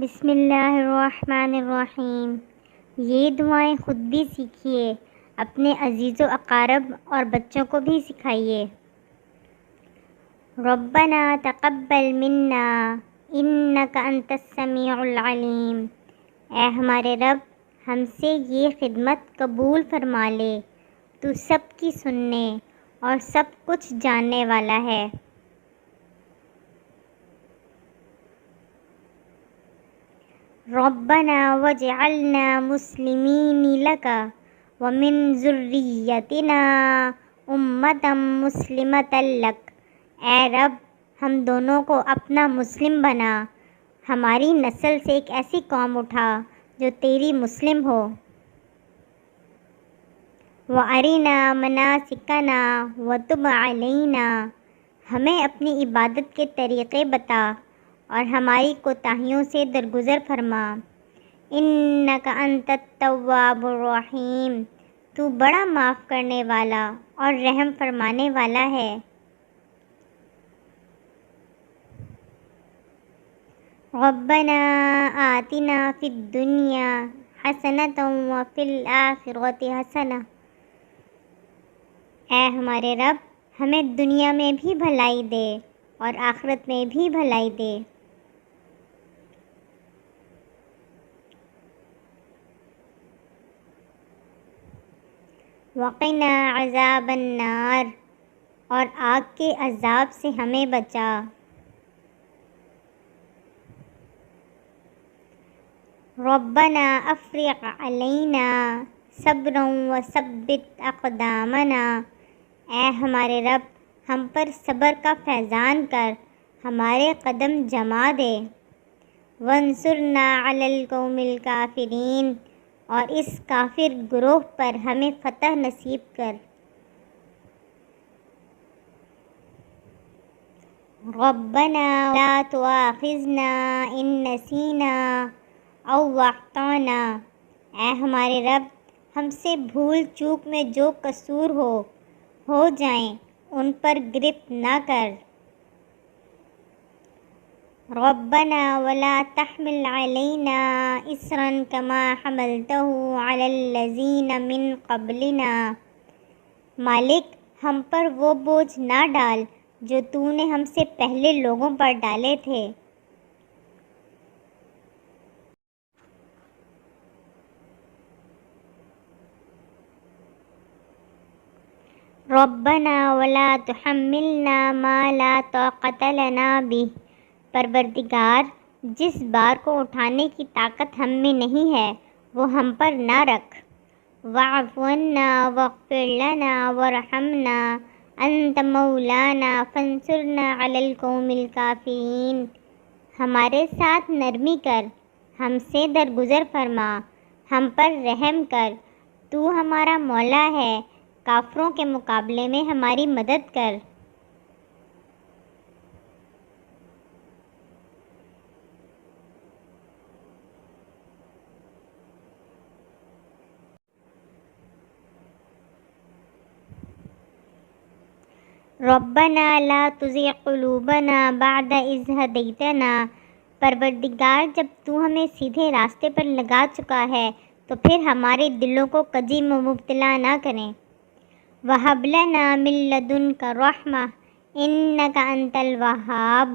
بسم اللہ الرحمن الرحیم۔ یہ دعائیں خود بھی سیکھیے، اپنے عزیز و اقارب اور بچوں کو بھی سکھائیے۔ ربنا تقبل منا انک انت السمیع العلیم۔ اے ہمارے رب، ہم سے یہ خدمت قبول فرما لے، تو سب کی سننے اور سب کچھ جاننے والا ہے۔ ربنا واجعلنا مسلمین لک ومن ذریتنا امۃ مسلمۃ لک۔ اے رب، ہم دونوں کو اپنا مسلم بنا، ہماری نسل سے ایک ایسی قوم اٹھا جو تیری مسلم ہو۔ وَأَرِنَا مَنَاسِكَنَا وَتُبْ عَلَيْنَا۔ ہمیں اپنی عبادت کے طریقے بتا اور ہماری کوتاہیوں سے درگزر فرما۔ اِنَّكَ أَنْتَ التَّوَّابُ الرَّحِيمُ۔ تو بڑا معاف کرنے والا اور رحم فرمانے والا ہے۔ رَبَّنَا آتِنَا فِي الدُّنْيَا حَسَنَةً وَفِي الْآخِرَةِ حَسَنَةً۔ اے ہمارے رب، ہمیں دنیا میں بھی بھلائی دے اور آخرت میں بھی بھلائی دے۔ وقنا عذاب النار۔ اور آگ کے عذاب سے ہمیں بچا۔ ربنا افرغ علینا صبرا وثبت اقدامنا۔ اے ہمارے رب، ہم پر صبر کا فیضان کر، ہمارے قدم جما دے۔ وانصرنا علی القوم الکافرین۔ اور اس کافر گروہ پر ہمیں فتح نصیب کر۔ ربنا لا تؤاخذنا ان نسینا او اخطأنا۔ اے ہمارے رب، ہم سے بھول چوک میں جو قصور ہو جائیں ان پر گرفت نہ کر۔ ربنا ولا تحمل علینا اصرا کما حملته علی الذین من قبلنا۔ مالک، ہم پر وہ بوجھ نہ ڈال جو تو نے ہم سے پہلے لوگوں پر ڈالے تھے۔ ربنا ولا تحملنا ما لا طاقة لنا به۔ پروردگار، جس بار کو اٹھانے کی طاقت ہم میں نہیں ہے وہ ہم پر نہ رکھ۔ واعف عنا واغفر لنا وارحمنا انت مولانا فانصرنا علی القوم الکافرین۔ ہمارے ساتھ نرمی کر، ہم سے درگزر فرما، ہم پر رحم کر، تو ہمارا مولا ہے، کافروں کے مقابلے میں ہماری مدد کر۔ ربنا لا تزغ قلوبنا بعد اذ ہدیتنا۔ پروردگار، جب تو ہمیں سیدھے راستے پر لگا چکا ہے تو پھر ہمارے دلوں کو کجی میں مبتلا نہ کریں۔ وَهَبْ لَنَا مِن لَّدُنْكَ رَحْمَةً إِنَّكَ أَنتَ الْوَهَّابُ۔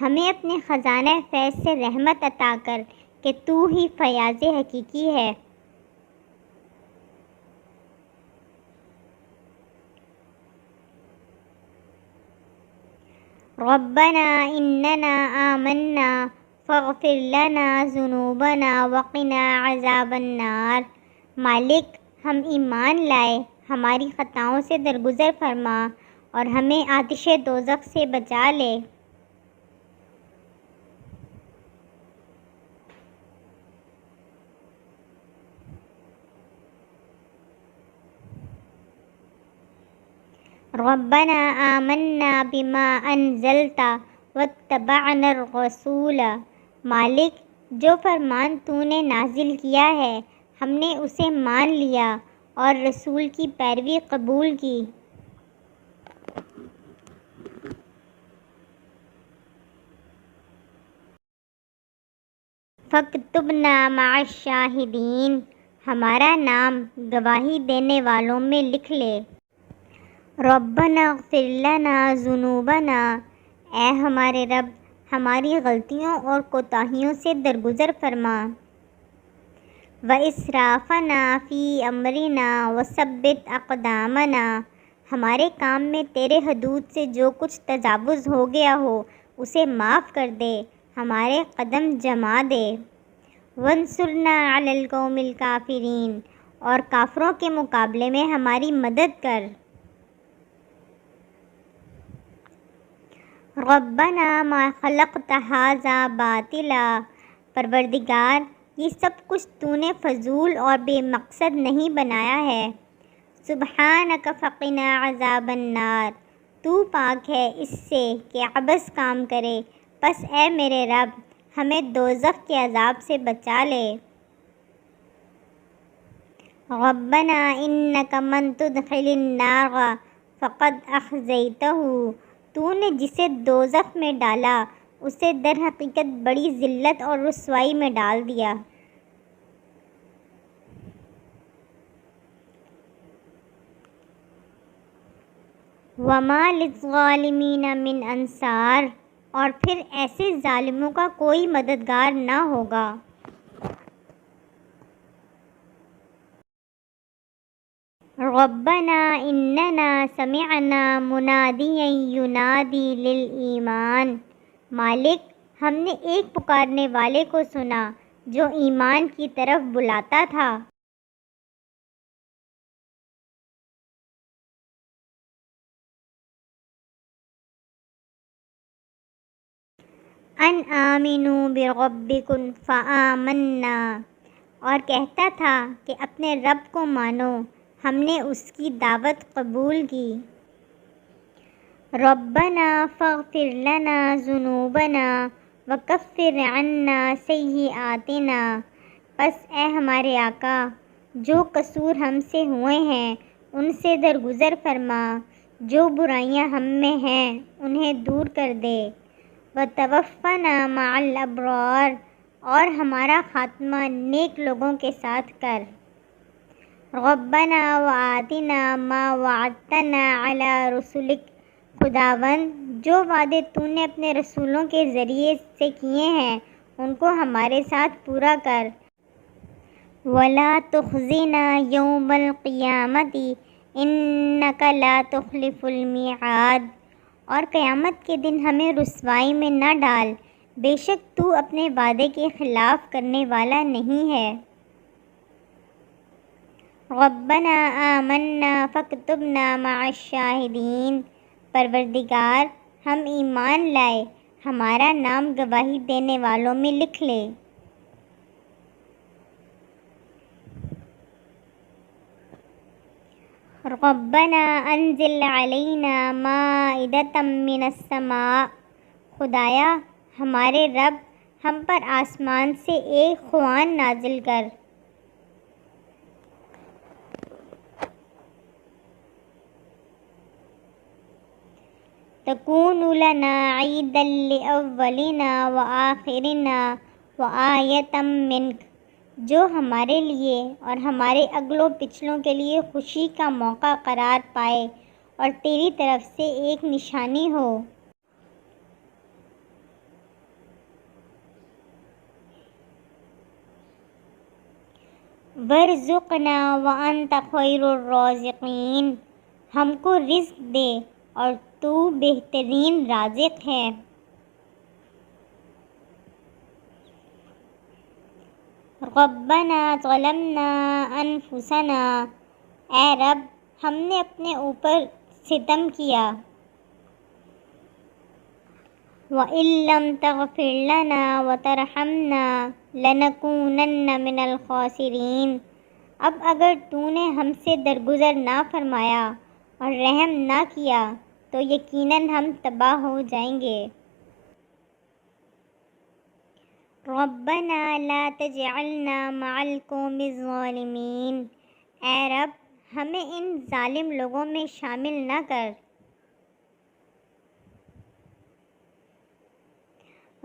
ہمیں اپنے خزانہ فیض سے رحمت عطا کر کہ تو ہی فیاض حقیقی ہے۔ ربنا اننا آمنا فاغفر لنا ذنوبنا وقنا عذاب النار۔ مالک، ہم ایمان لائے، ہماری خطاؤں سے درگزر فرما اور ہمیں آتش دوزخ سے بچا لے۔ ربنا آمنا بما انزلت واتبعنا الرسول۔ مالک، جو فرمان تو نے نازل کیا ہے ہم نے اسے مان لیا اور رسول کی پیروی قبول کی۔ فاکتبنا مع الشاہدین، ہمارا نام گواہی دینے والوں میں لکھ لے۔ ربنا اغفر لنا ذنوبنا، اے ہمارے رب ہماری غلطیوں اور کوتاہیوں سے درگزر فرما۔ واسرافنا فی امرنا وثبت اقدامنا، ہمارے کام میں تیرے حدود سے جو کچھ تجاوز ہو گیا ہو اسے معاف کر دے، ہمارے قدم جما دے۔ وانصرنا علی القوم الکافرین، اور کافروں کے مقابلے میں ہماری مدد کر۔ ربنا ما خلقت ھذا باطلا، پروردگار یہ سب کچھ تو نے فضول اور بے مقصد نہیں بنایا ہے۔ سبحانک فقنا عذاب النار، تو پاک ہے اس سے کہ عبث کام کرے، پس اے میرے رب ہمیں دوزخ کے عذاب سے بچا لے۔ ربنا انک من تدخل النار فقد اخزیتہ، تو نے جسے دوزخ میں ڈالا اسے در حقیقت بڑی ذلت اور رسوائی میں ڈال دیا۔ وما للظالمین من انصار، اور پھر ایسے ظالموں کا کوئی مددگار نہ ہوگا۔ ربنا اننا سمعنا منادیا ینادی للایمان، مالک ہم نے ایک پکارنے والے کو سنا جو ایمان کی طرف بلاتا تھا۔ ان آمنوا بربکم فآمنا، اور کہتا تھا کہ اپنے رب کو مانو، ہم نے اس کی دعوت قبول کی۔ ربنا فاغفر لنا ذنوبنا وکفر عنا سیئاتنا، پس اے ہمارے آقا جو قصور ہم سے ہوئے ہیں ان سے درگزر فرما، جو برائیاں ہم میں ہیں انہیں دور کر دے۔ وتوفنا مع الابرار، اور ہمارا خاتمہ نیک لوگوں کے ساتھ کر۔ ربنا وآتنا ما وعدتنا علی رسلک، خداوند جو وعدے تو نے اپنے رسولوں کے ذریعے سے کیے ہیں ان کو ہمارے ساتھ پورا کر۔ ولا تخزنا یوم القیامۃ انک لا تخلف المیعاد، اور قیامت کے دن ہمیں رسوائی میں نہ ڈال، بے شک تو اپنے وعدے کے خلاف کرنے والا نہیں ہے۔ ربنا آمنا فاکتبنا مع الشاہدین، پروردگار ہم ایمان لائے، ہمارا نام گواہی دینے والوں میں لکھ لے۔ ربنا انزل علینا مائدۃ من السماء، خدایا ہمارے رب ہم پر آسمان سے ایک خوان نازل کر۔ تکون لنا عیدا لاولنا وآخرنا وآیۃ منک، جو ہمارے لیے اور ہمارے اگلوں پچھلوں کے لیے خوشی کا موقع قرار پائے اور تیری طرف سے ایک نشانی ہو۔ وارزقنا وانت خیر الرازقین، ہم کو رزق دے اور تو بہترین رازق ہے۔ ربنا ظلمنا انفسنا، اے رب ہم نے اپنے اوپر ستم کیا۔ وَإِن لَّمْ تَغْفِرْ لَنَا وَتَرْحَمْنَا لَنَكُونَنَّ مِنَ الْخَاسِرِينَ، اب اگر تو نے ہم سے درگزر نہ فرمایا اور رحم نہ کیا تو یقیناً ہم تباہ ہو جائیں گے۔ ربنا لا تجعلنا مع القوم الظالمین، اے رب ہمیں ان ظالم لوگوں میں شامل نہ کر۔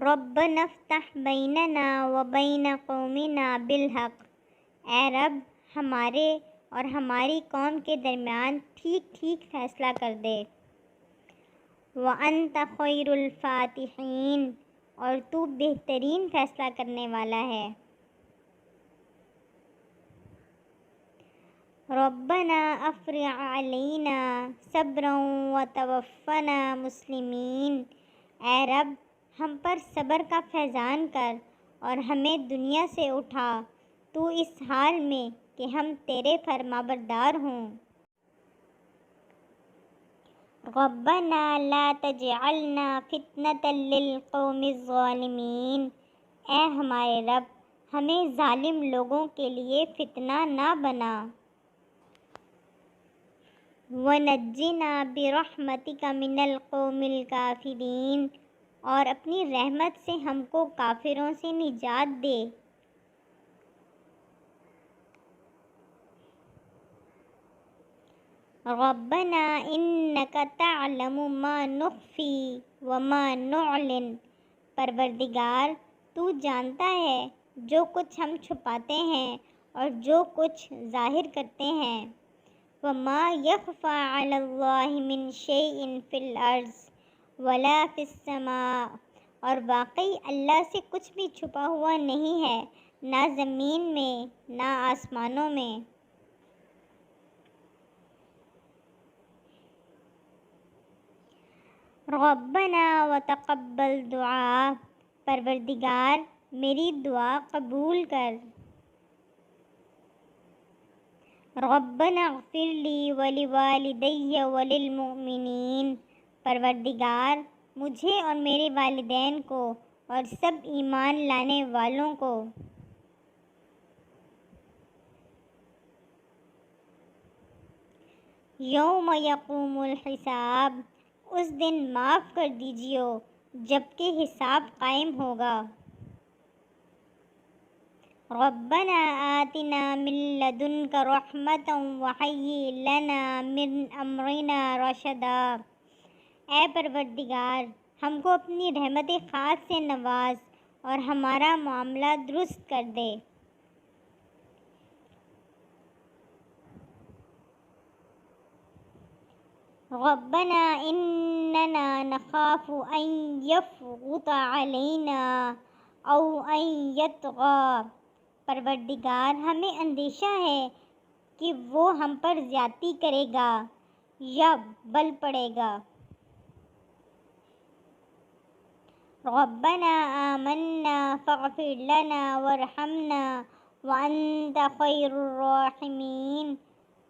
ربنا افتح بیننا و بین قومنا بالحق، اے رب ہمارے اور ہماری قوم کے درمیان ٹھیک ٹھیک فیصلہ کر دے۔ وَأَنْتَ خَيْرُ الْفَاتِحِينَ، اور تو بہترین فیصلہ کرنے والا ہے۔ ربنا افرغ علینا صبرا وتوفنا مسلمین، اے رب ہم پر صبر کا فیضان کر اور ہمیں دنیا سے اٹھا تو اس حال میں کہ ہم تیرے فرمانبردار ہوں۔ ربنا لا تجعلنا فتنة للقوم الظالمین، اے ہمارے رب ہمیں ظالم لوگوں کے لیے فتنہ نہ بنا۔ وَنَجِّنَا بِرَحْمَتِكَ مِنَ الْقَوْمِ الْكَافِرِينَ، اور اپنی رحمت سے ہم کو کافروں سے نجات دے۔ ربنا انك تعلم ما نخفی وما نعلن، پروردگار تو جانتا ہے جو کچھ ہم چھپاتے ہیں اور جو کچھ ظاہر کرتے ہیں۔ وما يخفى على الله من شيء في الارض ولا في السماء، اور واقعی اللہ سے کچھ بھی چھپا ہوا نہیں ہے، نہ زمین میں نہ آسمانوں میں۔ ربنا وتقبل دعا، پروردگار میری دعا قبول کر۔ ربنا اغفر لی ولوالدی وللمؤمنین، پروردگار مجھے اور میرے والدین کو اور سب ایمان لانے والوں کو۔ یوم یقوم الحساب، اس دن معاف کر دیجیو جب کہ حساب قائم ہوگا۔ ربنا آتنا من لدنک رحمۃ وہیئ لنا من امرنا رشدا، اے پروردگار ہم کو اپنی رحمت خاص سے نواز اور ہمارا معاملہ درست کر دے۔ ربنا اننا نخاف ان یفرط علینا او ان یطغی، پروردگار ہمیں اندیشہ ہے کہ وہ ہم پر زیادتی کرے گا یا بل پڑے گا۔ ربنا آمنا فاغفر لنا وارحمنا وانت خیر الراحمین،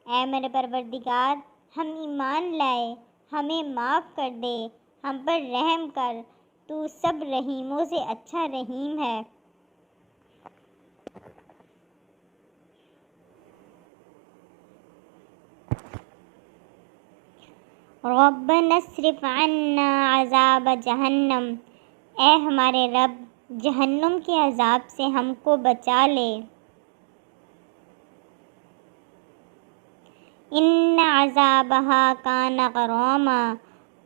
اے میرے پروردگار ہم ایمان لائے، ہمیں معاف کر دے، ہم پر رحم کر، تو سب رحیموں سے اچھا رحیم ہے۔ ربنا اصرف عنا عذاب جہنم، اے ہمارے رب جہنم کے عذاب سے ہم کو بچا لے۔ ان عذابها کان غراما،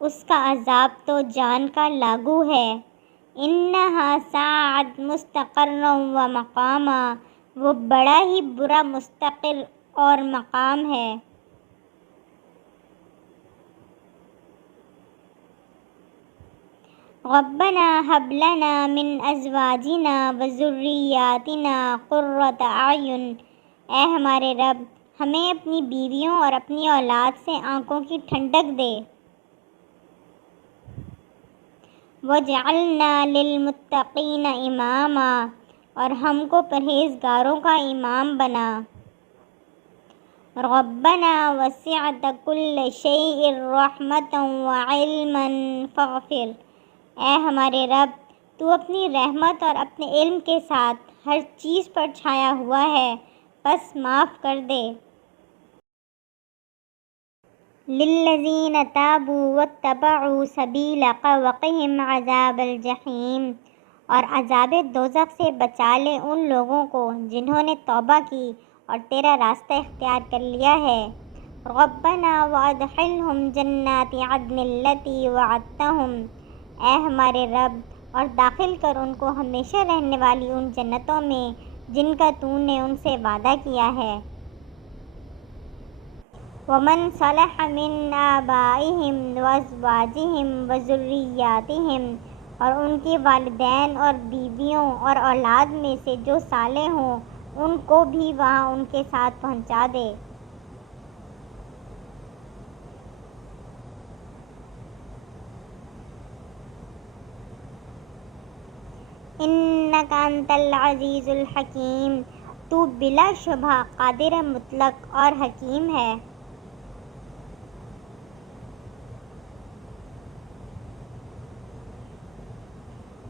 اس کا عذاب تو جان کا لاگو ہے۔ انها ساعت مستقرا و مقاما، وہ بڑا ہی برا مستقر اور مقام ہے۔ ربنا هب لنا من ازواجنا وذریاتنا قرۃ اعین، اے ہمارے رب ہمیں اپنی بیویوں اور اپنی اولاد سے آنکھوں کی ٹھنڈک دے۔ وجعلنا للمتقین اماما، اور ہم کو پرہیزگاروں کا امام بنا۔ ربنا وسعت کل شیء رحمۃ وعلما فاغفر، اے ہمارے رب تو اپنی رحمت اور اپنے علم کے ساتھ ہر چیز پر چھایا ہوا ہے، بس معاف کر دے۔ للذین تابوا واتبعوا سبیلک وقہم عذاب الجحیم، اور عذاب دوزخ سے بچا لے ان لوگوں کو جنہوں نے توبہ کی اور تیرا راستہ اختیار کر لیا ہے۔ ربنا وادخلہم جنات عدن التی وعدتہم، اے ہمارے رب اور داخل کر ان کو ہمیشہ رہنے والی ان جنتوں میں جن کا تو نے ان سے وعدہ کیا ہے۔ وَمَنْ صَلَحَ مِنْ آبَائِهِمْ وَأَزْوَاجِهِمْ وَذُرِّيَّاتِهِمْ اور ان کے والدین اور بیویوں اور اولاد میں سے جو صالح ہوں ان کو بھی وہاں ان کے ساتھ پہنچا دے۔ اِنَّكَ أَنْتَ الْعَزِيزُ الْحَكِيمُ تو بلا شبہ قادر مطلق اور حکیم ہے۔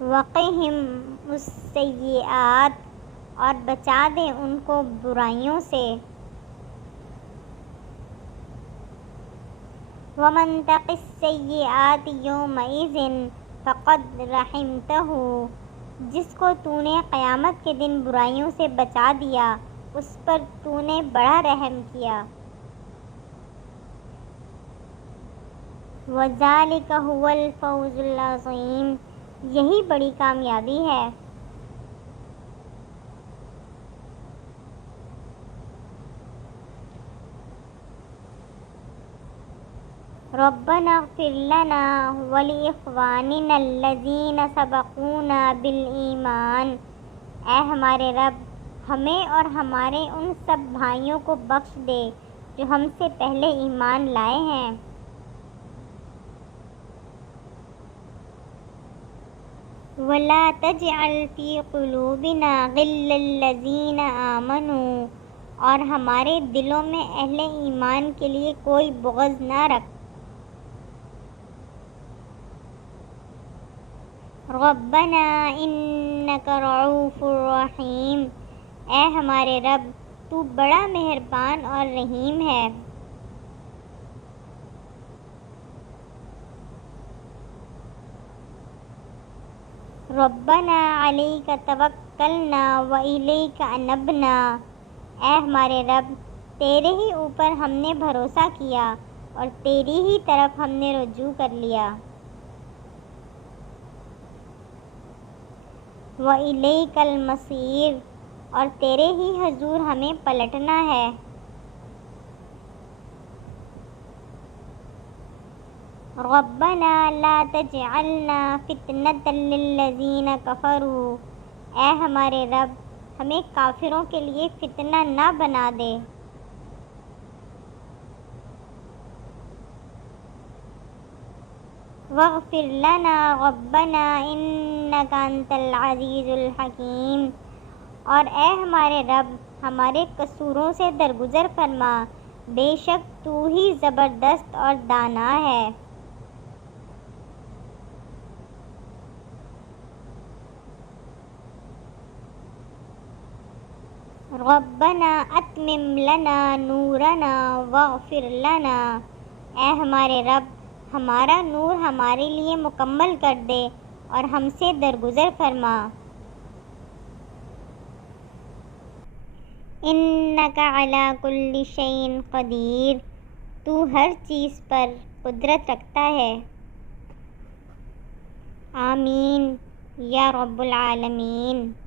وَقِهِمُ السَّيِّئَاتِ اور بچا دے ان کو برائیوں سے۔ وَمَنْ تَقِ السَّيِّئَاتِ يَوْمَئِذٍ فَقَدْ رَحِمْتَهُ جس کو تو نے قیامت کے دن برائیوں سے بچا دیا اس پر تو نے بڑا رحم کیا۔ وَذَلِكَ هُوَ الْفَوْزُ الْعَظِيمُ یہی بڑی کامیابی ہے۔ رَبَّنَا اغْفِرْ لَنَا وَلِإِخْوَانِنَا الَّذِينَ سَبَقُونَا بِالْإِيمَانِ اے ہمارے رب ہمیں اور ہمارے ان سب بھائیوں کو بخش دے جو ہم سے پہلے ایمان لائے ہیں۔ وَلَا تَجْعَلْ فِي قُلُوبِنَا غِلًّا لِّلَّذِينَ آمَنُوا اور ہمارے دلوں میں اہل ایمان کے لیے کوئی بغض نہ رکھ۔ رَبَّنَا إِنَّكَ رَءُوفٌ رَحِيمٌ اے ہمارے رب تو بڑا مہربان اور رحیم ہے۔ رَبَّنَا عَلَيْكَ تَوَكَّلْنَا وَإِلَيْكَ أَنَبْنَا اے ہمارے رب تیرے ہی اوپر ہم نے بھروسہ کیا اور تیری ہی طرف ہم نے رجوع کر لیا۔ وَإِلَيْكَ الْمَصِيرُ اور تیرے ہی حضور ہمیں پلٹنا ہے۔ رَبَّنَا لَا تَجْعَلْنَا فِتْنَةً لِّلَّذِينَ كَفَرُوا اے ہمارے رب ہمیں کافروں کے لیے فتنہ نہ بنا دے۔ وَاغْفِرْ لَنَا رَبَّنَا إِنَّكَ أَنْتَ الْعَزِيزُ الْحَكِيمُ اور اے ہمارے رب ہمارے قصوروں سے درگزر فرما بے شک تو ہی زبردست اور دانا ہے۔ رَبَّنَا أَتْمِمْ لَنَا نُورَنَا وَاغْفِرْ لَنَا اے ہمارے رب ہمارا نور ہمارے لیے مکمل کر دے اور ہم سے درگزر فرما۔ إِنَّكَ عَلَى كُلِّ شَيْءٍ قَدِيرٌ تو ہر چیز پر قدرت رکھتا ہے۔ آمین یا رب العالمین۔